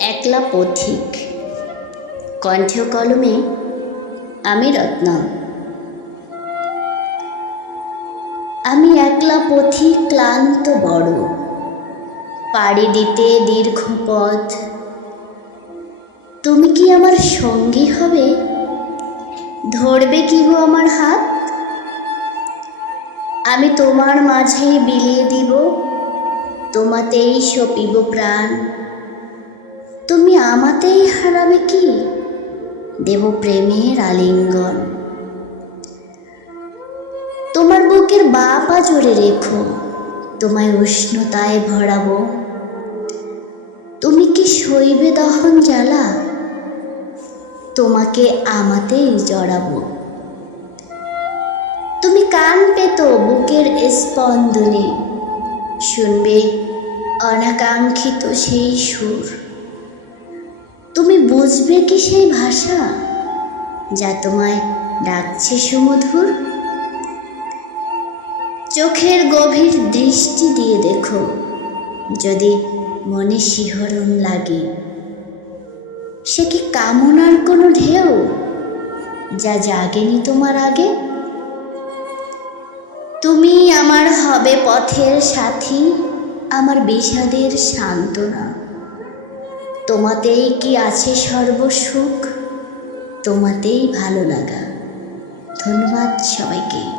একলা পথিক। কণ্ঠ কলমে আমি রত্ন। আমি একলা পথিক, ক্লান্ত বড়, পাড়ি দিতে দীর্ঘ পথ। তুমি কি আমার সঙ্গী হবে? ধরবে কি গো আমার হাত? আমি তোমার মাঝে বিলিয়ে দিব, তোমাতেই সপিব প্রাণ। তুমি আমাতেই হারাবে কি? দেব প্রেমের আলিঙ্গন। তোমার বুকের বাঁ পা জুড়ে রেখো, তোমায় উষ্ণতায় ভরাবো। তুমি কি সইবে দহন জ্বালা? তোমাকে আমাতেই জড়াবো। তুমি কান পেতো বুকের স্পন্দনে, শুনবে অনাকাঙ্ক্ষিত সেই সুর। তুমি বুঝবে কি সেই ভাষা, যা তোমায় ডাকছে সুমধুর? চোখের গভীর দৃষ্টি দিয়ে দেখো, যদি মনে শিহরণ লাগে, সে কি কামনার কোনো ঢেউ, যা জাগেনি তোমার আগে? তুমি আমার হবে পথের সাথী, আমার বিষাদের সান্ত্বনা। তোমাতেই কি আছে সর্বসুখ, তোমাতেই ভালো লাগা। ধন্যবাদ সবাইকে।